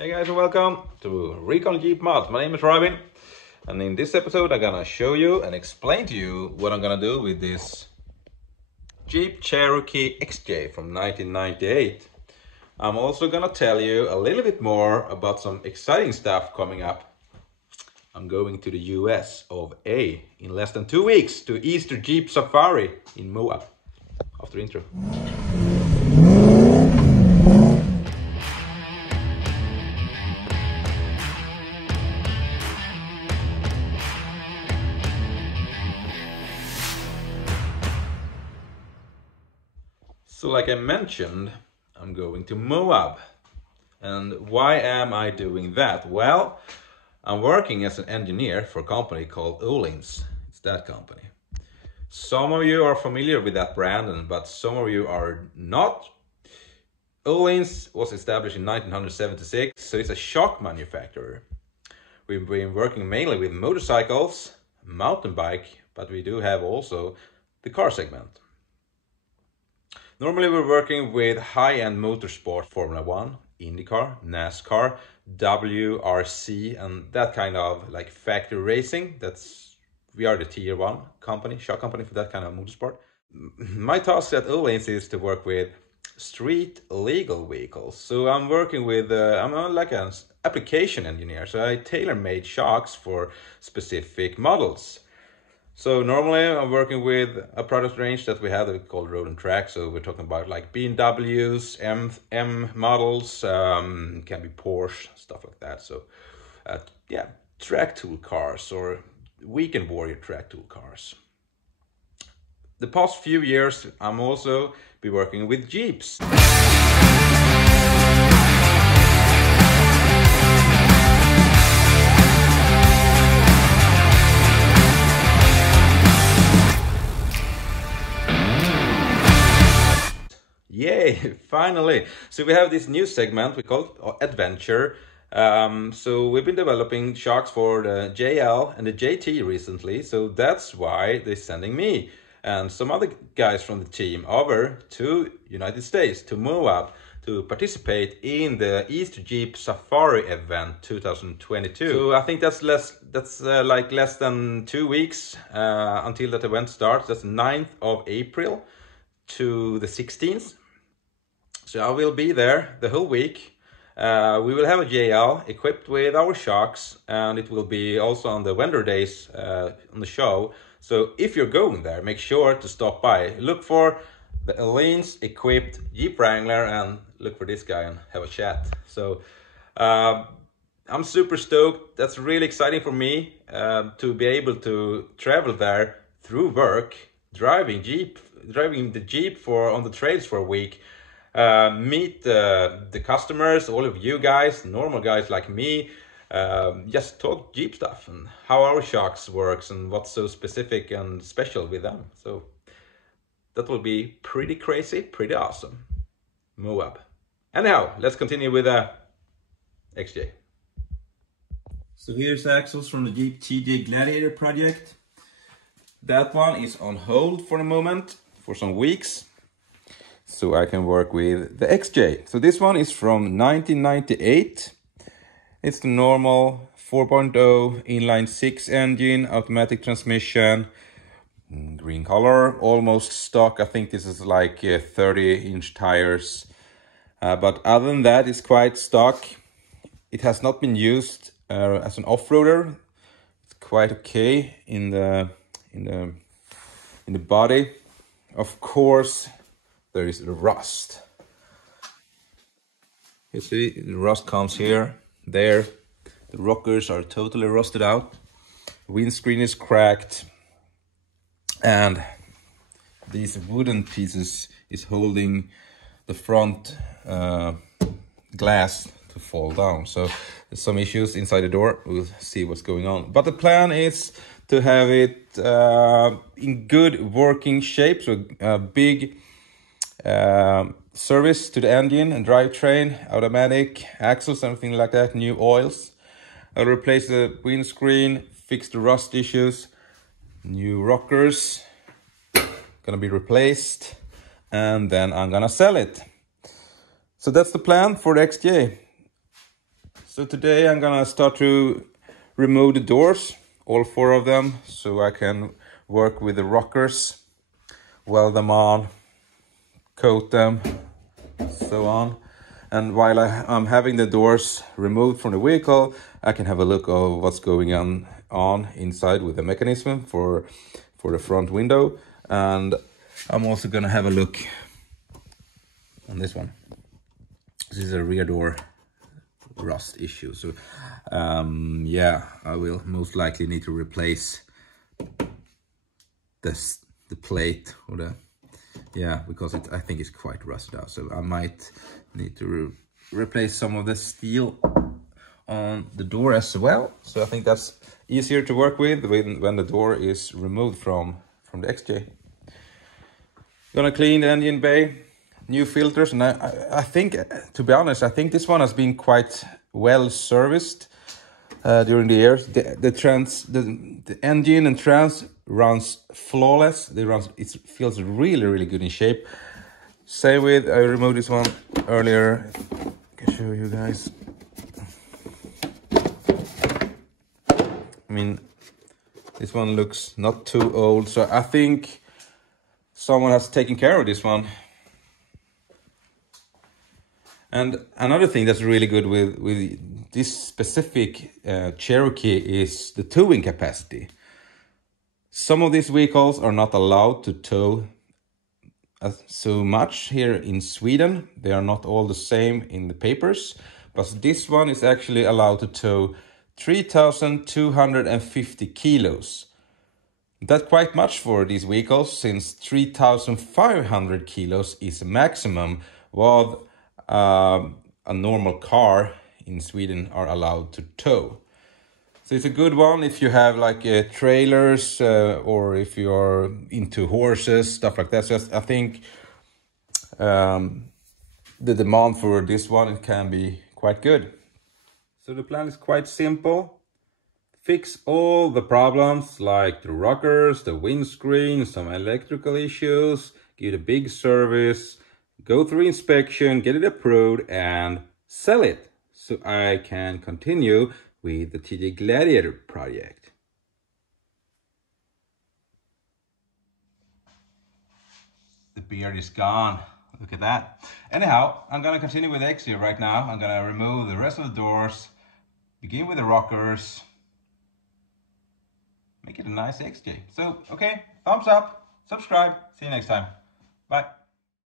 Hey guys, and welcome to Recon Jeep Mods. My name is Robin, and in this episode I'm gonna show you and explain to you what I'm gonna do with this Jeep Cherokee XJ from 1998. I'm also gonna tell you a little bit more about some exciting stuff coming up. I'm going to the US of A in less than 2 weeks to Easter Jeep Safari in Moab. After intro. So like I mentioned, I'm going to Moab. And why am I doing that? Well, I'm working as an engineer for a company called WOHOOOOO. It's that company. Some of you are familiar with that brand, but some of you are not. WOHOOOO was established in 1976, so it's a shock manufacturer. We've been working mainly with motorcycles, mountain bike, but we do have also the car segment. Normally we're working with high-end motorsport, Formula 1, IndyCar, NASCAR, WRC, and that kind of like factory racing. We are the tier 1 company, shock company for that kind of motorsport. My task at WOHOOOOO is to work with street legal vehicles. So I'm working with, I'm like an application engineer, so I tailor-made shocks for specific models. So normally I'm working with a product range that we have that we call road and track. So we're talking about like BMWs, M models, can be Porsche, stuff like that. So yeah, track tool cars or weekend warrior track tool cars. The past few years I'm also be working with Jeeps. Yay, finally! So we have this new segment we call Adventure. So we've been developing shocks for the JL and the JT recently, so that's why they're sending me and some other guys from the team over to United States, to Moab, to participate in the Easter Jeep Safari event 2022. So I think that's like less than 2 weeks until that event starts. That's 9th of April to the 16th. So I will be there the whole week. We will have a JL equipped with our shocks, and it will be also on the vendor days on the show. So if you're going there, make sure to stop by. Look for the Elaine's equipped Jeep Wrangler and look for this guy and have a chat. So I'm super stoked. That's really exciting for me to be able to travel there through work, driving the Jeep on the trails for a week. Meet the customers, all of you guys, normal guys like me, just talk Jeep stuff and how our shocks works and what's so specific and special with them. So that will be pretty crazy, pretty awesome. Moab. Anyhow, let's continue with XJ. So here's the axles from the Jeep TJ Gladiator project. That one is on hold for the moment, for some weeks, so I can work with the XJ. So this one is from 1998. It's the normal 4.0 inline 6 engine, automatic transmission, green color, almost stock. I think this is like 30-inch tires. But other than that, it's quite stock. It has not been used as an off-roader. It's quite okay in the body. Of course, there is the rust. You see, the rust comes here, there. The rockers are totally rusted out. Windscreen is cracked. And these wooden pieces is holding the front glass to fall down. So there's some issues inside the door. We'll see what's going on. But the plan is to have it in good working shape. So a big service to the engine and drivetrain, automatic, axles, something like that, new oils. I'll replace the windscreen, fix the rust issues, new rockers, gonna be replaced, and then I'm gonna sell it. So that's the plan for the XJ. So today I'm gonna start to remove the doors, all 4 of them, so I can work with the rockers, weld them on, coat them, so on. And while I'm having the doors removed from the vehicle, I can have a look of what's going on inside with the mechanism for the front window. And I'm also gonna have a look on this one. This is a rear door rust issue. So yeah, I will most likely need to replace the plate or because I think it's quite rusted out. So I might need to replace some of the steel on the door as well. So I think that's easier to work with when the door is removed from the XJ. Gonna clean the engine bay, new filters, and I think, to be honest, I think this one has been quite well serviced during the years. The engine and trans runs flawless. It feels really good in shape. Same with, I removed this one earlier. I can show you guys. I mean, this one looks not too old, so I think someone has taken care of this one. And another thing that's really good with this specific Cherokee is the towing capacity. Some of these vehicles are not allowed to tow so much here in Sweden. They are not all the same in the papers, but this one is actually allowed to tow 3,250 kilos. That's quite much for these vehicles, since 3,500 kilos is maximum what a normal car in Sweden are allowed to tow. So it's a good one if you have like trailers or if you're into horses, stuff like that. So I think the demand for this one, it can be quite good. So the plan is quite simple. Fix all the problems like the rockers, the windscreen, some electrical issues, give it a big service, go through inspection, get it approved, and sell it so I can continue with the TJ Gladiator project. The beard is gone. Look at that. Anyhow, I'm gonna continue with XJ right now. I'm gonna remove the rest of the doors, begin with the rockers, make it a nice XJ. So, okay, thumbs up, subscribe, see you next time. Bye.